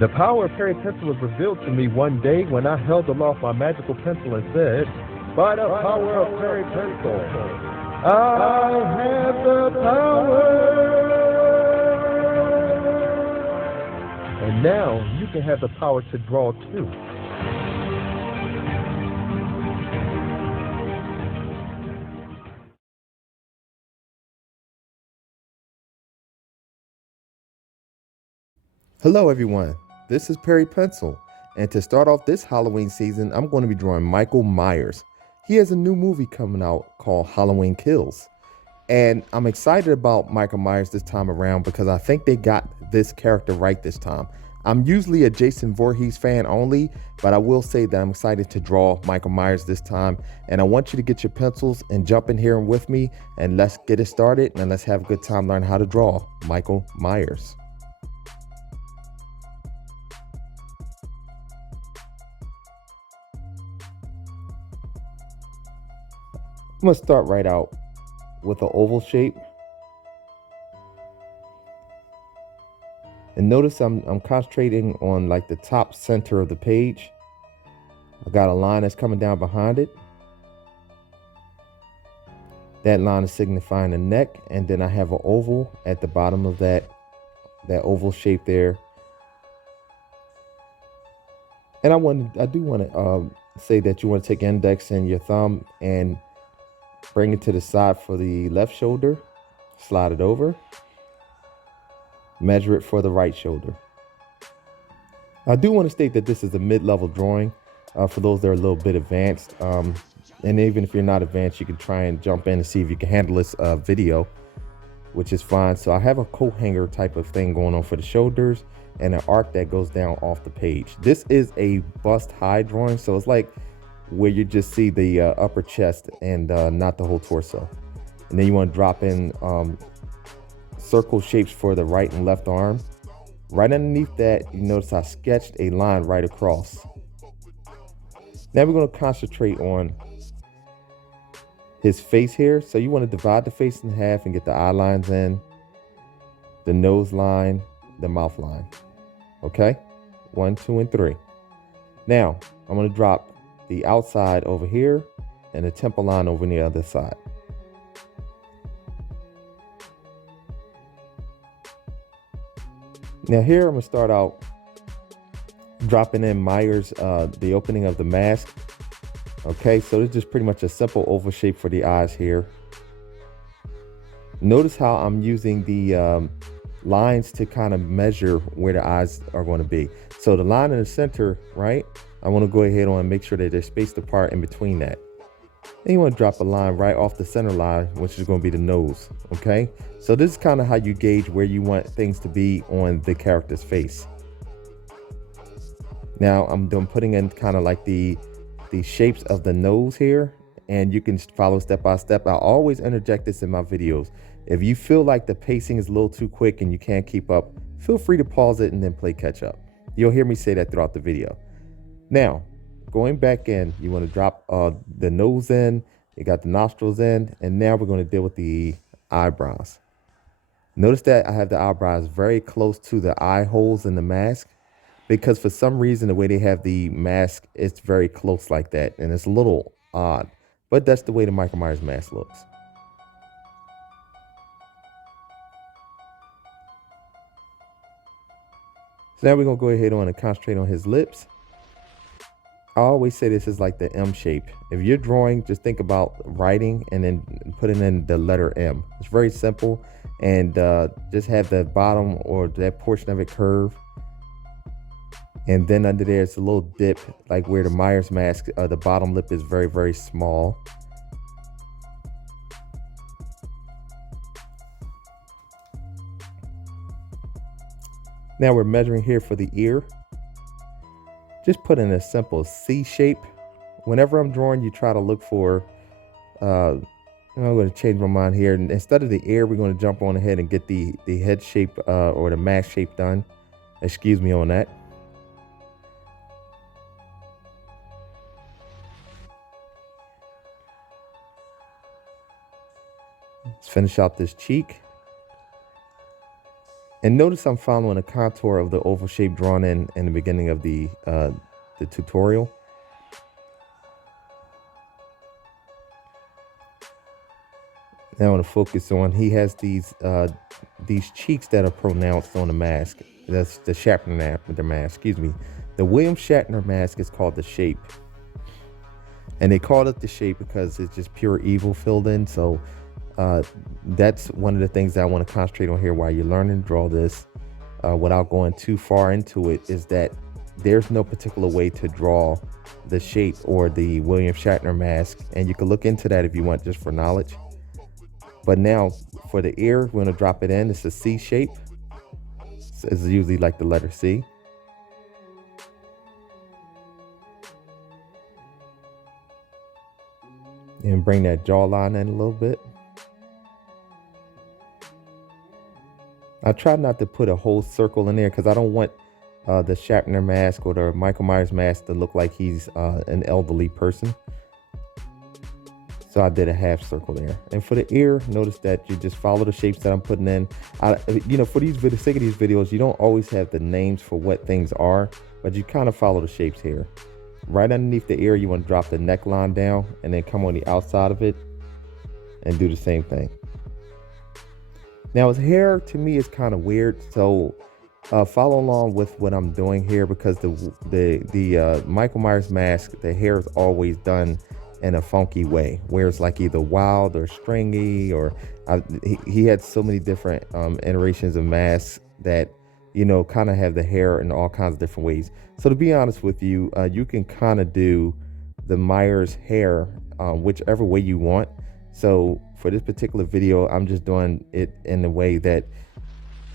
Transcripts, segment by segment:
The power of Perry Pencil was revealed to me one day when I held aloft my magical pencil and said, "By the power of Perry Pencil, I have the power." And now you can have the power to draw too. Hello everyone, this is Perry Pencil, and to start off this Halloween season, I'm going to be drawing Michael Myers. He has a new movie coming out called Halloween Kills, and I'm excited about Michael Myers this time around because I think they got this character right this time. I'm usually a Jason Voorhees fan only, but I will say that I'm excited to draw Michael Myers this time, and I want you to get your pencils and jump in here with me, and let's get it started, and let's have a good time learning how to draw Michael Myers. I'm gonna start right out with an oval shape. And notice I'm concentrating on like the top center of the page. I got a line that's coming down behind it. That line is signifying the neck, and then I have an oval at the bottom of that oval shape there. And I do want to say that you want to take index and your thumb and bring it to the side for the left shoulder, slide it over, measure it for the right shoulder. I do want to state that this is a mid-level drawing for those that are a little bit advanced. And even if you're not advanced, you can try and jump in and see if you can handle this video, which is fine. So I have a coat hanger type of thing going on for the shoulders and an arc that goes down off the page. This is a bust high drawing, so it's like where you just see the upper chest and not the whole torso. And then you want to drop in circle shapes for the right and left arm. Right underneath that, you notice I sketched a line right across. Now we're going to concentrate on his face here. So you want to divide the face in half and get the eye lines in, the nose line, the mouth line. Okay, 1, 2, and 3. Now I'm going to drop the outside over here and the temple line over on the other side. Now here I'm gonna start out dropping in Myers, the opening of the mask. Okay, so it's just pretty much a simple oval shape for the eyes here. Notice how I'm using the lines to kind of measure where the eyes are going to be. So the line in the center, right? I want to go ahead on and make sure that they're spaced apart in between that. And you want to drop a line right off the center line, which is going to be the nose. Okay, so this is kind of how you gauge where you want things to be on the character's face. Now I'm putting in kind of like the shapes of the nose here, and you can follow step by step. I always interject this in my videos. If you feel like the pacing is a little too quick and you can't keep up, feel free to pause it and then play catch up. You'll hear me say that throughout the video. Now, going back in, you want to drop the nose in, you got the nostrils in, and now we're going to deal with the eyebrows. Notice that I have the eyebrows very close to the eye holes in the mask, because for some reason the way they have the mask, it's very close like that, and it's a little odd, but that's the way the Michael Myers mask looks. So now we're going to go ahead on and concentrate on his lips. I always say this is like the M shape. If you're drawing, just think about writing and then putting in the letter M. It's very simple, and just have the bottom or that portion of it curve. And then under there, it's a little dip, like where the Myers mask, the bottom lip is very, very small. Now we're measuring here for the ear. Just put in a simple C shape. Whenever I'm drawing, you try to look for, I'm going to change my mind here. Instead of the ear, we're going to jump on ahead and get the head shape or the mask shape done. Excuse me on that. Let's finish out this cheek. And notice I'm following a contour of the oval shape drawn in the beginning of the tutorial. Now I want to focus on, he has these cheeks that are pronounced on the mask. That's the Shatner mask, excuse me. The William Shatner mask is called The Shape. And they called it The Shape because it's just pure evil filled in. So that's one of the things that I want to concentrate on here while you're learning to draw this, without going too far into it, is that there's no particular way to draw The Shape or the William Shatner mask. And you can look into that if you want, just for knowledge. But now for the ear, we're going to drop it in. It's a C shape. It's usually like the letter C. And bring that jawline in a little bit. I try not to put a whole circle in there because I don't want the Shatner mask or the Michael Myers mask to look like he's an elderly person. So I did a half circle there. And for the ear, notice that you just follow the shapes that I'm putting in. For the sake of these videos, you don't always have the names for what things are, but you kind of follow the shapes here. Right underneath the ear, you want to drop the neckline down and then come on the outside of it and do the same thing. Now his hair to me is kind of weird, so follow along with what I'm doing here, because the Michael Myers mask, the hair is always done in a funky way, where it's like either wild or stringy, or he had so many different iterations of masks that, you know, kind of have the hair in all kinds of different ways. So to be honest with you, you can kind of do the Myers hair whichever way you want. So for this particular video, I'm just doing it in the way that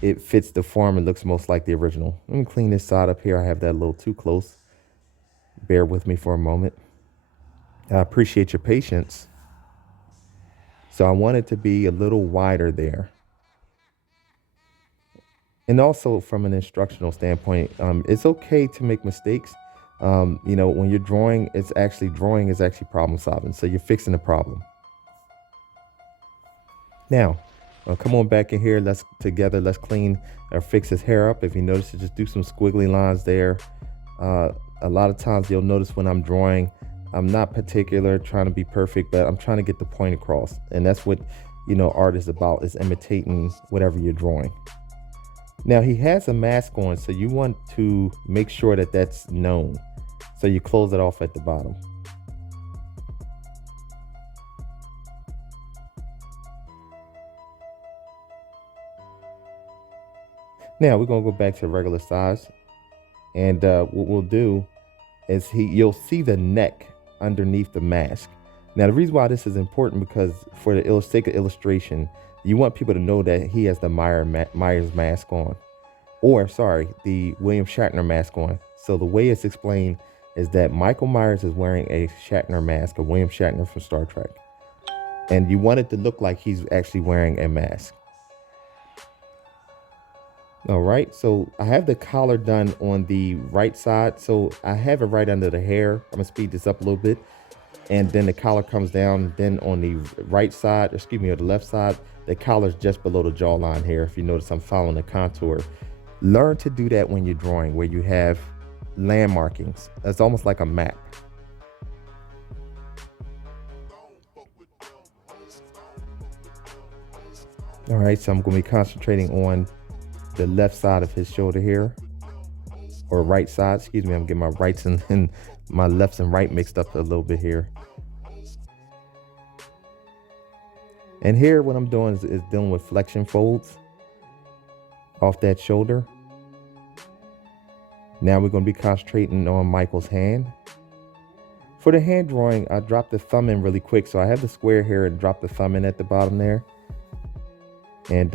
it fits the form and looks most like the original. Let me clean this side up here. I have that a little too close. Bear with me for a moment. I appreciate your patience. So I want it to be a little wider there. And also from an instructional standpoint, it's okay to make mistakes. You know, when you're drawing, drawing is actually problem solving. So you're fixing the problem. Now, come on back in here. Let's clean or fix his hair up. If you notice, just do some squiggly lines there. A lot of times you'll notice when I'm drawing, I'm not particular trying to be perfect, but I'm trying to get the point across. And that's what, you know, art is about, is imitating whatever you're drawing. Now he has a mask on, so you want to make sure that that's known. So you close it off at the bottom. Now we're gonna go back to regular size. And what we'll do is you'll see the neck underneath the mask. Now the reason why this is important, because for the sake of illustration, you want people to know that he has the Myers mask on, or sorry, the William Shatner mask on. So the way it's explained is that Michael Myers is wearing a Shatner mask, a William Shatner from Star Trek, and you want it to look like he's actually wearing a mask. All right, so I have the collar done on the right side, so I have it right under the hair. I'm gonna speed this up a little bit, and then the collar comes down. Then on the right side, excuse me, or the left side, the collar's just below the jawline here. If you notice, I'm following the contour. Learn to do that when you're drawing, where you have land markings. That's almost like a map. All right, so I'm gonna be concentrating on the left side of his shoulder here, or right side, excuse me. I'm getting my rights and my lefts and right mixed up a little bit here. And here what I'm doing is dealing with flexion folds off that shoulder. Now we're going to be concentrating on Michael's hand. For the hand drawing, I dropped the thumb in really quick, so I have the square here and drop the thumb in at the bottom there. And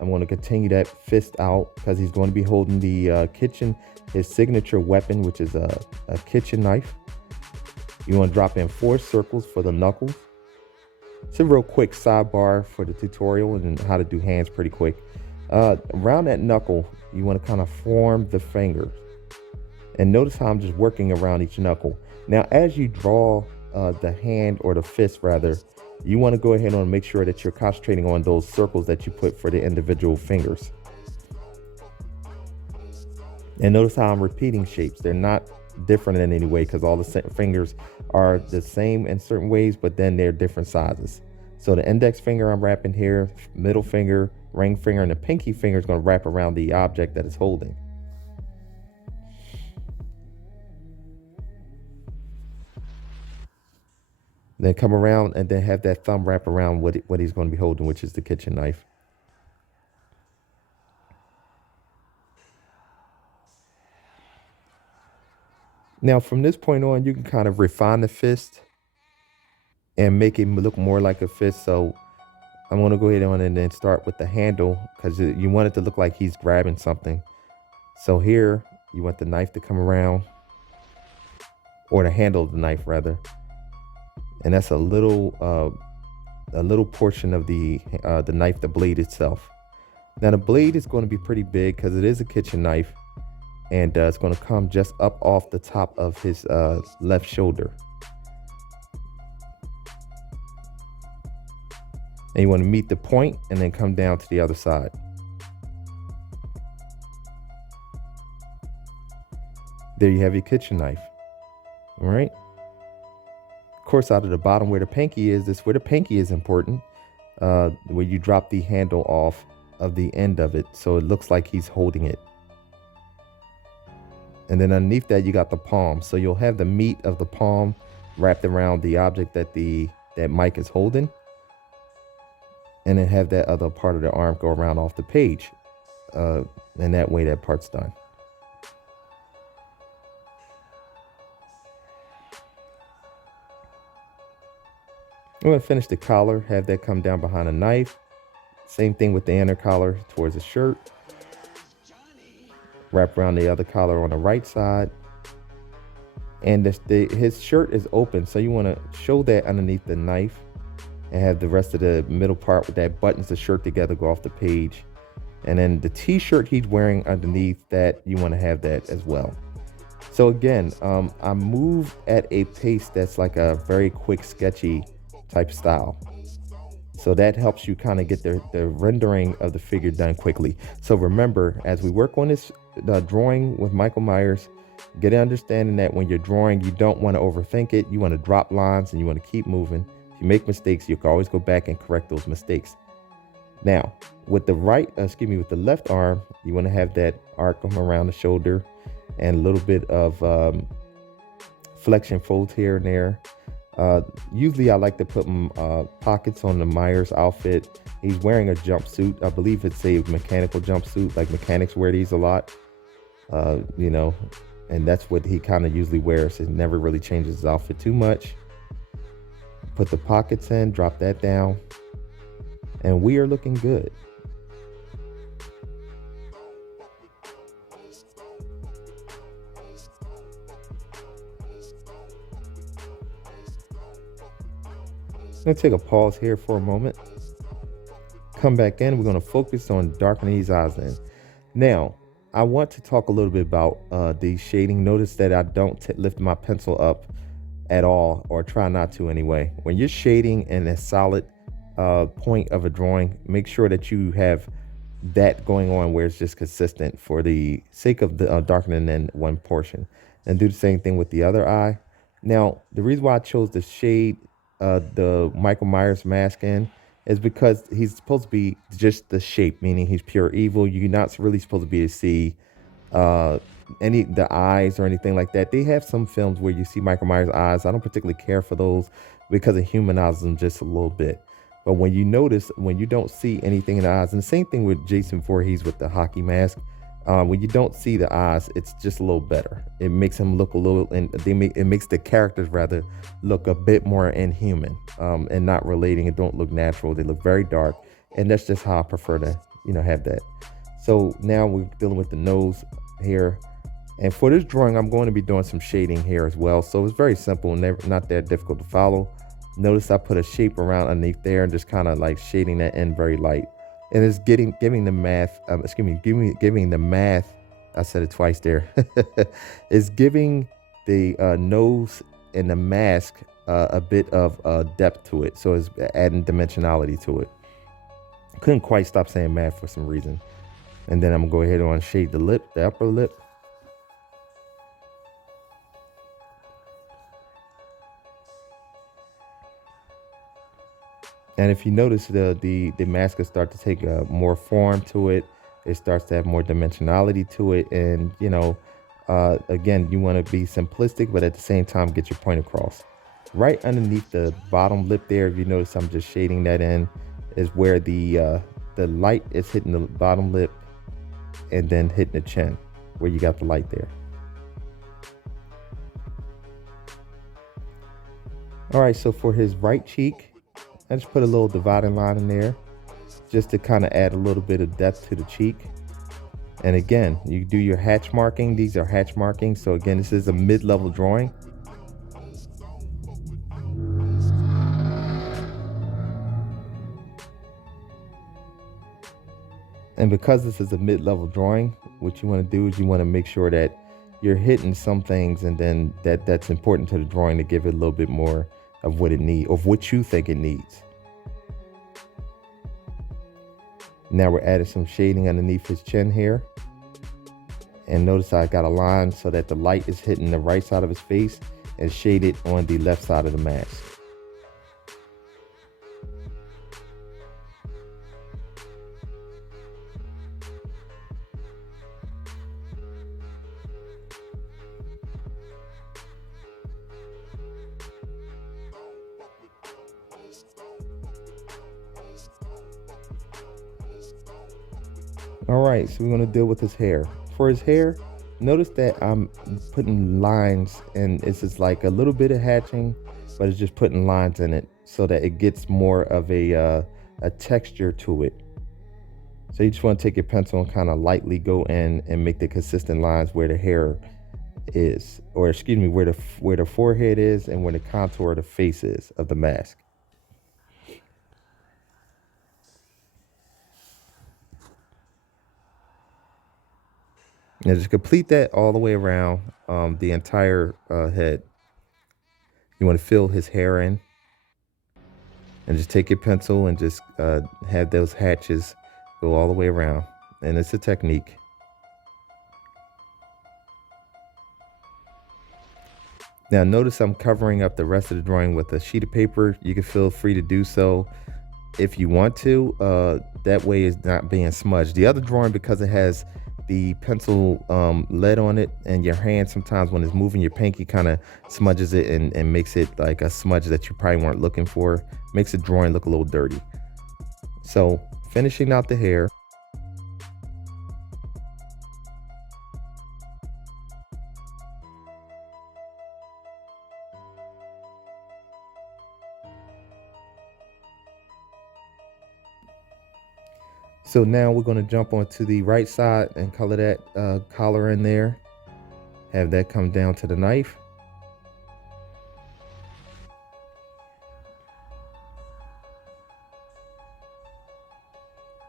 I'm going to continue that fist out, because he's going to be holding the his signature weapon, which is a kitchen knife. You want to drop in 4 circles for the knuckles. It's a real quick sidebar for the tutorial and how to do hands pretty quick. Around that knuckle, you want to kind of form the fingers. And notice how I'm just working around each knuckle. Now, as you draw the hand, or the fist rather, you want to go ahead and make sure that you're concentrating on those circles that you put for the individual fingers. And notice how I'm repeating shapes. They're not different in any way because all the fingers are the same in certain ways, but then they're different sizes. So the index finger I'm wrapping here, middle finger, ring finger, and the pinky finger is going to wrap around the object that it's holding. Then come around and then have that thumb wrap around what he's going to be holding, which is the kitchen knife. Now, from this point on, you can kind of refine the fist and make it look more like a fist. So I'm going to go ahead on and then start with the handle because you want it to look like he's grabbing something. So here, you want the knife to come around, or the handle of the knife rather. And that's a little portion of the knife, the blade itself. Now the blade is going to be pretty big because it is a kitchen knife, and it's going to come just up off the top of his left shoulder. And you want to meet the point and then come down to the other side. There you have your kitchen knife. All right. Of course, out of the bottom where the pinky is, this where the pinky is important, where you drop the handle off of the end of it so it looks like he's holding it. And then underneath that, you got the palm. So you'll have the meat of the palm wrapped around the object that that Mike is holding. And then have that other part of the arm go around off the page. And that way that part's done. I'm going to finish the collar, have that come down behind the knife. Same thing with the inner collar towards the shirt. Wrap around the other collar on the right side. And his shirt is open, so you want to show that underneath the knife and have the rest of the middle part with that buttons the shirt together go off the page. And then the t-shirt he's wearing underneath that, you want to have that as well. So again, I move at a pace that's like a very quick, sketchy type style. So that helps you kind of get the rendering of the figure done quickly. So remember, as we work on this drawing with Michael Myers, get an understanding that when you're drawing, you don't want to overthink it. You want to drop lines and you want to keep moving. If you make mistakes, you can always go back and correct those mistakes. Now, with the with the left arm, you want to have that arc come around the shoulder and a little bit of flexion folds here and there. Usually I like to put pockets on the Myers outfit. He's wearing a jumpsuit. I believe it's a mechanical jumpsuit, like mechanics wear these a lot, you know, and that's what he kind of usually wears. It never really changes his outfit too much. Put the pockets in, drop that down, and we are looking good. I'm gonna take a pause here for a moment. Come back in. We're gonna focus on darkening these eyes in. Now, I want to talk a little bit about the shading. Notice that I don't lift my pencil up at all, or try not to anyway. When you're shading in a solid point of a drawing, make sure that you have that going on where it's just consistent for the sake of the darkening in one portion. And do the same thing with the other eye. Now, the reason why I chose the shade the Michael Myers mask in is because he's supposed to be just the shape, meaning he's pure evil. You're not really supposed to be to see the eyes or anything like that. They have some films where you see Michael Myers' eyes. I don't particularly care for those because it humanizes them just a little bit. But when you notice, when you don't see anything in the eyes, and the same thing with Jason Voorhees with the hockey mask, when you don't see the eyes, it's just a little better. It makes him look a little, and it makes the characters rather look a bit more inhuman and not relating. It don't look natural. They look very dark, and that's just how I prefer to, have that. So now we're dealing with the nose here, and for this drawing, I'm going to be doing some shading here as well. So it's very simple, not that difficult to follow. Notice I put a shape around underneath there and just kind of like shading that in very light. And it's giving the math, giving the math, I said it twice there. It's giving the nose and the mask a bit of depth to it. So it's adding dimensionality to it. Couldn't quite stop saying math for some reason. And then I'm gonna go ahead and shade the lip, the upper lip. And if you notice, the mask will start to take more form to it. It starts to have more dimensionality to it. And, you know, again, you want to be simplistic, but at the same time, get your point across. Right underneath the bottom lip there, if you notice, I'm just shading that in, is where the light is hitting the bottom lip and then hitting the chin, where you got the light there. All right, so for his right cheek, I just put a little dividing line in there just to kind of add a little bit of depth to the cheek. And again, you do your hatch marking. These are hatch markings. So again, this is a mid-level drawing. And because this is a mid-level drawing, what you want to do is you want to make sure that you're hitting some things, and then that's important to the drawing to give it a little bit more of what it needs, of what you think it needs. Now we're adding some shading underneath his chin here. And notice I got a line so that the light is hitting the right side of his face and shaded on the left side of the mask. All right, so we're gonna deal with his hair. For his hair, notice that I'm putting lines, and it's just like a little bit of hatching, but it's just putting lines in it so that it gets more of a texture to it. So you just want to take your pencil and kind of lightly go in and make the consistent lines where the hair is, or excuse me, where the forehead is and where the contour of the face is of the mask. Now just complete that all the way around the entire head. You want to fill his hair in, and just take your pencil and just have those hatches go all the way around. And it's a technique. Now notice I'm covering up the rest of the drawing with a sheet of paper. You can feel free to do so if you want to. That way it's not being smudged. The other drawing, because it has the pencil lead on it, and your hand sometimes when it's moving, your pinky kind of smudges it and makes it like a smudge that you probably weren't looking for. Makes the drawing look a little dirty. So finishing out the hair. So now we're going to jump onto the right side and color that collar in there. Have that come down to the knife.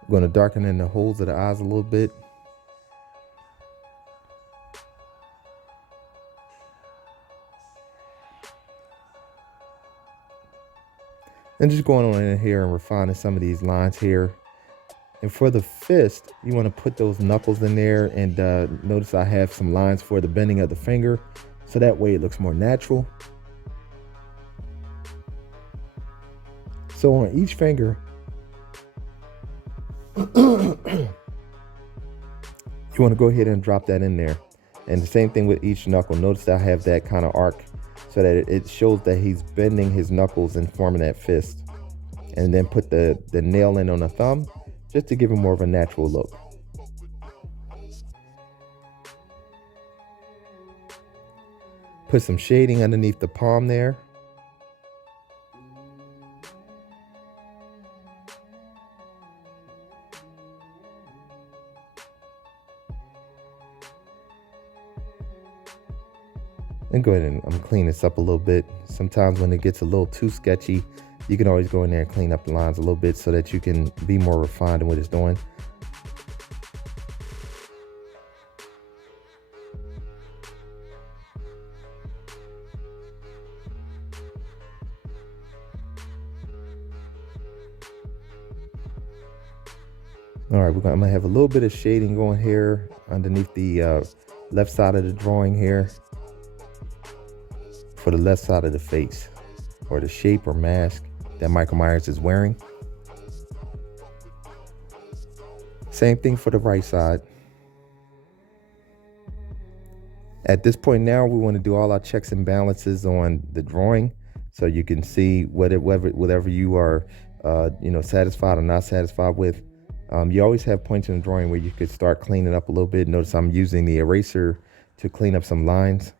I'm going to darken in the holes of the eyes a little bit. And just going on in here and refining some of these lines here. And for the fist, you want to put those knuckles in there, and notice I have some lines for the bending of the finger, so that way it looks more natural. So on each finger, you want to go ahead and drop that in there. And the same thing with each knuckle. Notice I have that kind of arc so that it shows that he's bending his knuckles and forming that fist. And then put the nail in on the thumb, just to give him more of a natural look. Put some shading underneath the palm there. And go ahead and clean this up a little bit. Sometimes when it gets a little too sketchy, you can always go in there and clean up the lines a little bit so that you can be more refined in what it's doing. All right, I'm gonna have a little bit of shading going here underneath the left side of the drawing here for the left side of the face, or the shape or mask. that Michael Myers is wearing. Same thing for the right side. At this point now, we want to do all our checks and balances on the drawing, so you can see whatever you are, satisfied or not satisfied with. You always have points in the drawing where you could start cleaning up a little bit. Notice I'm using the eraser to clean up some lines.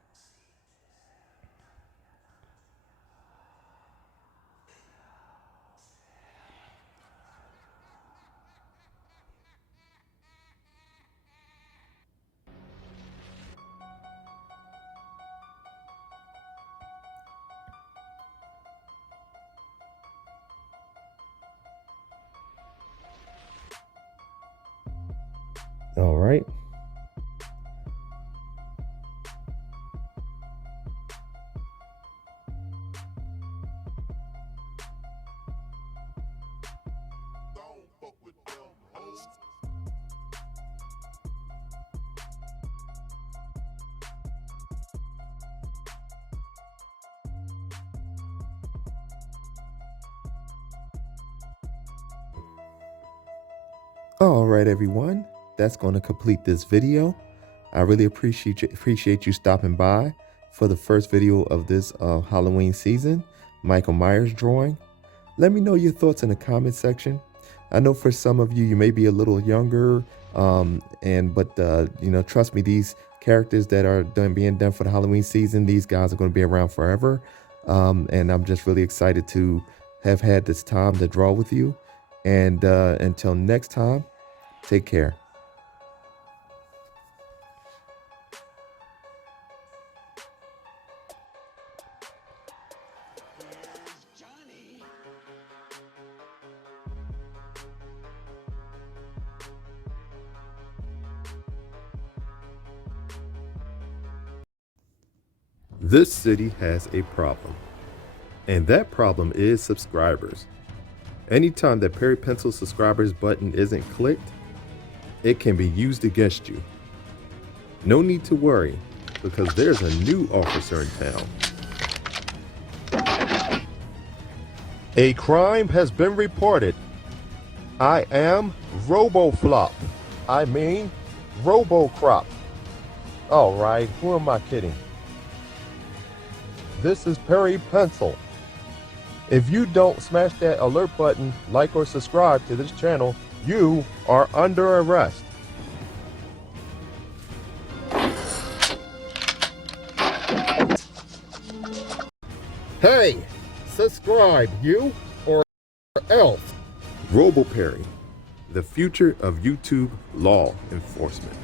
All right. All right, everyone. That's going to complete this video. I really appreciate you stopping by for the first video of this Halloween season, Michael Myers drawing. Let me know your thoughts in the comment section. I know for some of you, you may be a little younger, but trust me, these characters that are being done for the Halloween season, these guys are going to be around forever. And I'm just really excited to have had this time to draw with you. And until next time, take care. This city has a problem, and that problem is subscribers. Anytime that Perry Pencil subscribers button isn't clicked, it can be used against you. No need to worry, because there's a new officer in town. A crime has been reported. I am RoboFlop. I mean RoboCrop. All right, who am I kidding? This is Perry Pencil. If you don't smash that alert button, like or subscribe to this channel, you are under arrest. Hey, subscribe, you or else. RoboPerry, the future of YouTube law enforcement.